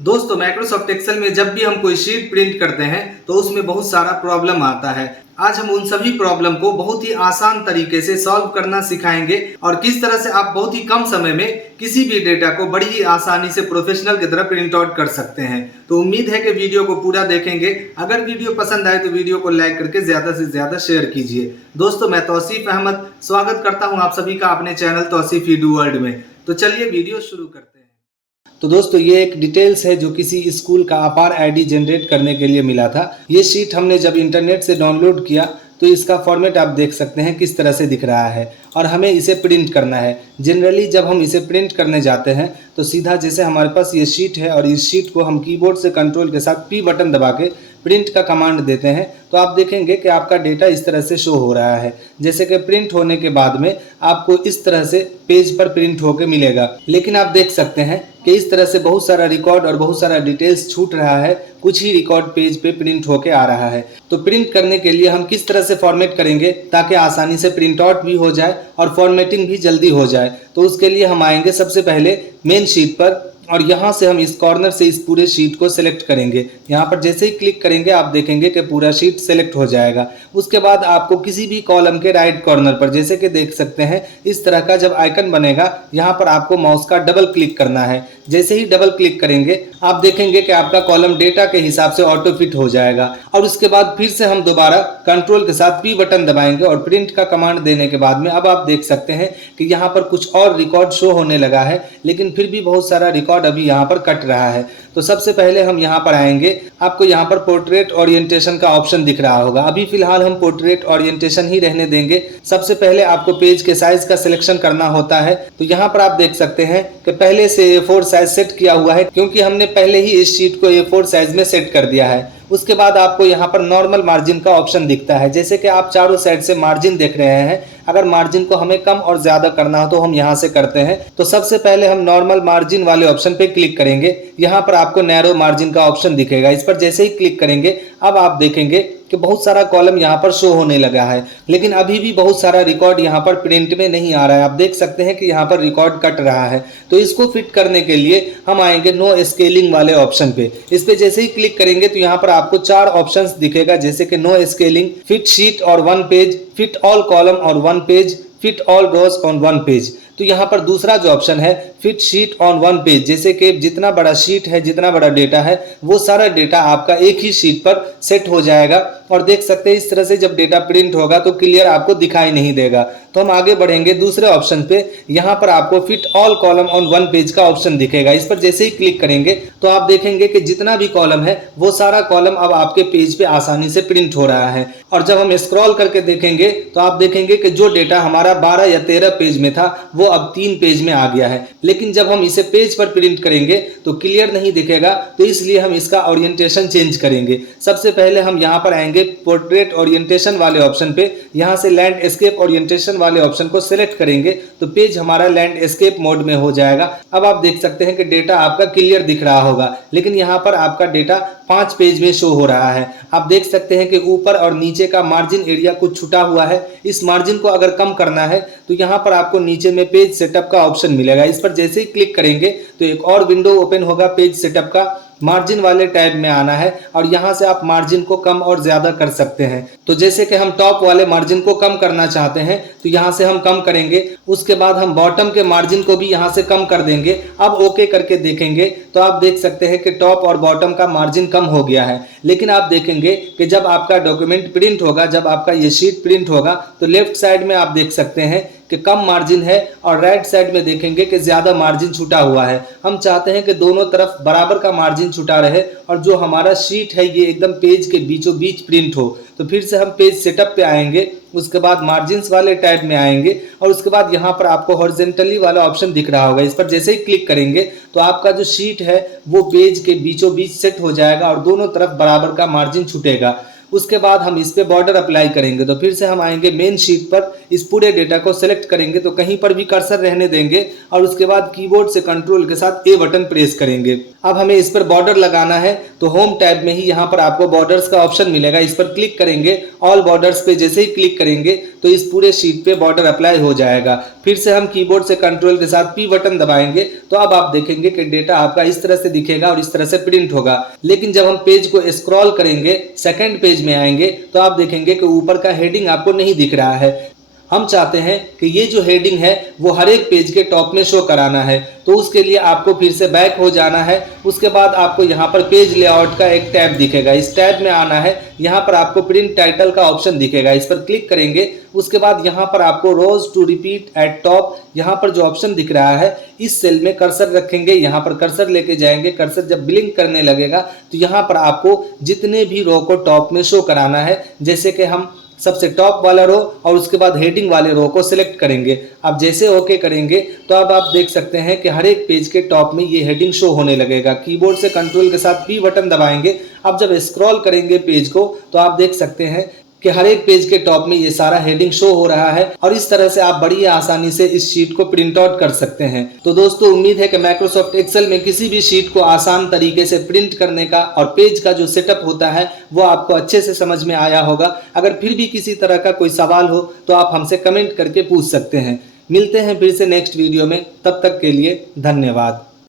दोस्तों Microsoft Excel में जब भी हम कोई शीट प्रिंट करते हैं तो उसमें बहुत सारा प्रॉब्लम आता है। आज हम उन सभी प्रॉब्लम को बहुत ही आसान तरीके से सॉल्व करना सिखाएंगे और किस तरह से आप बहुत ही कम समय में किसी भी डेटा को बड़ी ही आसानी से प्रोफेशनल की तरह प्रिंट आउट कर सकते हैं। तो उम्मीद है कि वीडियो को पूरा देखेंगे। अगर वीडियो पसंद आए तो वीडियो को लाइक करके ज्यादा से ज्यादा शेयर कीजिए। दोस्तों मैं तौसीफ अहमद स्वागत करता हूँ आप सभी का अपने चैनल तौसीफ ईडू वर्ल्ड में। तो चलिए वीडियो शुरू करते हैं। तो दोस्तों ये एक डिटेल्स है जो किसी स्कूल का अपार आईडी जनरेट करने के लिए मिला था। ये शीट हमने जब इंटरनेट से डाउनलोड किया तो इसका फॉर्मेट आप देख सकते हैं किस तरह से दिख रहा है और हमें इसे प्रिंट करना है। जनरली जब हम इसे प्रिंट करने जाते हैं तो सीधा जैसे हमारे पास ये शीट है और इस शीट को हम कीबोर्ड से कंट्रोल के साथ P बटन दबा के प्रिंट का कमांड देते हैं तो आप देखेंगे कि आपका डेटा इस तरह से शो हो रहा है। जैसे कि प्रिंट होने के बाद में आपको इस तरह से पेज पर प्रिंट होकर मिलेगा। लेकिन आप देख सकते हैं कि इस तरह से बहुत सारा रिकॉर्ड और बहुत सारा डिटेल्स छूट रहा है, कुछ ही रिकॉर्ड पेज पे प्रिंट होके आ रहा है। तो प्रिंट करने के लिए हम किस तरह से फॉर्मेट करेंगे ताकि आसानी से प्रिंट आउट भी हो जाए और फॉर्मेटिंग भी जल्दी हो जाए। तो उसके लिए हम आएंगे सबसे पहले मेन शीट पर और यहाँ से हम इस कॉर्नर से इस पूरे शीट को सिलेक्ट करेंगे। यहाँ पर जैसे ही क्लिक करेंगे आप देखेंगे कि पूरा शीट सेलेक्ट हो जाएगा। उसके बाद आपको किसी भी कॉलम के राइट कॉर्नर पर जैसे कि देख सकते हैं इस तरह का जब आइकन बनेगा यहाँ पर आपको माउस का डबल क्लिक करना है। जैसे ही डबल क्लिक करेंगे आप देखेंगे कि आपका कॉलम डेटा के हिसाब से ऑटो फिट हो जाएगा और उसके बाद फिर से हम दोबारा कंट्रोल के साथ P बटन दबाएंगे और प्रिंट का कमांड देने के बाद में अब आप देख सकते हैं कि यहाँ पर कुछ और रिकॉर्ड शो होने लगा है, लेकिन फिर भी बहुत सारा रिकॉर्ड अभी यहाँ पर कट रहा है। तो सबसे पहले हम यहाँ पर आएंगे। आपको यहाँ पर पोर्ट्रेट ओरिएंटेशन का ऑप्शन दिख रहा होगा। अभी फिलहाल हम पोर्ट्रेट ओरिएंटेशन ही रहने देंगे। सबसे पहले आपको पेज के साइज का सिलेक्शन करना होता है। तो यहाँ पर आप देख सकते हैं कि पहले से A4 साइज सेट किया हुआ है क्योंकि हमने पहले ही इस शीट को A4 साइज में सेट कर दिया है। उसके बाद आपको यहाँ पर नॉर्मल मार्जिन का ऑप्शन दिखता है। जैसे कि आप चारों साइड से मार्जिन देख रहे हैं। अगर मार्जिन को हमें कम और ज्यादा करना हो तो हम यहाँ से करते हैं। तो सबसे पहले हम नॉर्मल मार्जिन वाले ऑप्शन पे क्लिक करेंगे। यहाँ पर आपको नैरो मार्जिन का ऑप्शन दिखेगा। इस पर जैसे ही क्लिक करेंगे अब आप देखेंगे कि बहुत सारा कॉलम यहाँ पर शो होने लगा है, लेकिन अभी भी बहुत सारा रिकॉर्ड यहाँ पर प्रिंट में नहीं आ रहा है। आप देख सकते हैं कि यहाँ पर रिकॉर्ड कट रहा है। तो इसको फिट करने के लिए हम आएंगे नो स्केलिंग वाले ऑप्शन पे। इस पे जैसे ही क्लिक करेंगे तो यहाँ पर आपको 4 ऑप्शंस दिखेगा, जैसे कि नो स्केलिंग, फिट शीट और 1 पेज, फिट ऑल कॉलम और 1 page, fit all rows on 1 page. तो यहाँ पर दूसरा जो ऑप्शन है फिट शीट ऑन 1 पेज, जैसे कि जितना बड़ा शीट है, जितना बड़ा डेटा है, वो सारा डेटा आपका एक ही शीट पर सेट हो जाएगा। और देख सकते हैं इस तरह से जब डेटा प्रिंट होगा तो क्लियर आपको दिखाई नहीं देगा। तो हम आगे बढ़ेंगे दूसरे ऑप्शन पे। यहाँ पर आपको fit all column on 1 page का ऑप्शन दिखेगा। इस पर जैसे ही क्लिक करेंगे तो आप देखेंगे कि जितना भी कॉलम है वो सारा कॉलम अब आपके पेज पे आसानी से प्रिंट हो रहा है। और जब हम स्क्रॉल करके देखेंगे तो आप देखेंगे कि जो डेटा हमारा 12 या 13 पेज में था वो अब 3 पेज में आ गया है। लेकिन जब हम इसे पेज पर प्रिंट करेंगे तो क्लियर नहीं दिखेगा, तो इसलिए हम इसका ओरिएंटेशन चेंज करेंगे। सबसे पहले हम यहाँ पर आएंगे पोर्ट्रेट ओरिएंटेशन वाले ऑप्शन पे। यहाँ से लैंडस्केप ओरिएंटेशन वाले ऑप्शन को सिलेक्ट करेंगे तो पेज हमारा लैंडस्केप मोड में हो जाएगा। अब आप देख सकते हैं कि डेटा आपका क्लियर दिख रहा होगा, लेकिन यहाँ पर आपका डेटा 5 पेज में शो हो रहा है। आप देख सकते हैं कि ऊपर और नीचे का मार्जिन एरिया कुछ छुटा हुआ है। इस मार्जिन को अगर कम करना है तो यहाँ पर आपको नीचे में पेज सेटअप का ऑप्शन मिलेगा। इस पर जैसे ही क्लिक करेंगे तो एक और विंडो ओपन होगा पेज सेटअप का। मार्जिन वाले टैब में आना है और यहाँ से आप मार्जिन को कम और ज्यादा कर सकते हैं। तो जैसे कि हम टॉप वाले मार्जिन को कम करना चाहते हैं तो यहाँ से हम कम करेंगे। उसके बाद हम बॉटम के मार्जिन को भी यहाँ से कम कर देंगे। अब ओके करके देखेंगे तो आप देख सकते हैं कि टॉप और बॉटम का मार्जिन कम हो गया है। लेकिन आप देखेंगे कि जब आपका डॉक्यूमेंट प्रिंट होगा, जब आपका ये शीट प्रिंट होगा तो लेफ्ट साइड में आप देख सकते हैं कि कम मार्जिन है और राइट साइड में देखेंगे कि ज्यादा मार्जिन छूटा हुआ है। हम चाहते हैं कि दोनों तरफ बराबर का मार्जिन छूटा रहे और जो हमारा शीट है ये एकदम पेज के बीचों बीच प्रिंट हो। तो फिर से हम पेज सेटअप पे आएंगे, उसके बाद मार्जिन्स वाले टैब में आएंगे और उसके बाद यहाँ पर आपको हॉरिजॉन्टली वाला ऑप्शन दिख रहा होगा। इस पर जैसे ही क्लिक करेंगे तो आपका जो शीट है वो पेज के बीचों बीच सेट हो जाएगा और दोनों तरफ बराबर का मार्जिन छूटेगा। उसके बाद हम इस पे बॉर्डर अप्लाई करेंगे। तो फिर से हम आएंगे मेन शीट पर, इस पूरे डेटा को सिलेक्ट करेंगे, तो कहीं पर भी कर्सर रहने देंगे और उसके बाद कीबोर्ड से कंट्रोल के साथ ए बटन प्रेस करेंगे। अब हमें इस पर बॉर्डर लगाना है, तो होम टैब में ही यहाँ पर आपको बॉर्डर्स का ऑप्शन मिलेगा, इस पर क्लिक करेंगे। ऑल बॉर्डर्स पे जैसे ही क्लिक करेंगे तो इस पूरे शीट पे बॉर्डर अप्लाई हो जाएगा। फिर से हम कीबोर्ड से कंट्रोल के साथ पी बटन दबाएंगे तो अब आप देखेंगे कि डेटा आपका इस तरह से दिखेगा और इस तरह से प्रिंट होगा। लेकिन जब हम पेज को स्क्रॉल करेंगे, सेकंड पेज में आएंगे, तो आप देखेंगे कि ऊपर का हेडिंग आपको नहीं दिख रहा है। हम चाहते हैं कि ये जो हेडिंग है वो हर एक पेज के टॉप में शो कराना है, तो उसके लिए आपको फिर से बैक हो जाना है। उसके बाद आपको यहाँ पर पेज लेआउट का एक टैब दिखेगा, इस टैब में आना है। यहाँ पर आपको प्रिंट टाइटल का ऑप्शन दिखेगा, इस पर क्लिक करेंगे। उसके बाद यहाँ पर आपको रोज टू रिपीट एट टॉप, यहाँ पर जो ऑप्शन दिख रहा है इस सेल में कर्सर रखेंगे, यहाँ पर कर्सर लेके जाएंगे। कर्सर जब ब्लिंक करने लगेगा तो यहाँ पर आपको जितने भी रो को टॉप में शो कराना है, जैसे कि हम सबसे टॉप वाला रो और उसके बाद हेडिंग वाले रो को सिलेक्ट करेंगे। अब जैसे ओके करेंगे तो अब आप देख सकते हैं कि हर एक पेज के टॉप में ये हेडिंग शो होने लगेगा। कीबोर्ड से कंट्रोल के साथ पी बटन दबाएंगे। अब जब स्क्रॉल करेंगे पेज को तो आप देख सकते हैं कि हर एक पेज के टॉप में ये सारा हेडिंग शो हो रहा है और इस तरह से आप बड़ी आसानी से इस शीट को प्रिंट आउट कर सकते हैं। तो दोस्तों, उम्मीद है कि माइक्रोसॉफ्ट एक्सेल में किसी भी शीट को आसान तरीके से प्रिंट करने का और पेज का जो सेटअप होता है वो आपको अच्छे से समझ में आया होगा। अगर फिर भी किसी तरह का कोई सवाल हो तो आप हमसे कमेंट करके पूछ सकते हैं। मिलते हैं फिर से नेक्स्ट वीडियो में, तब तक के लिए धन्यवाद।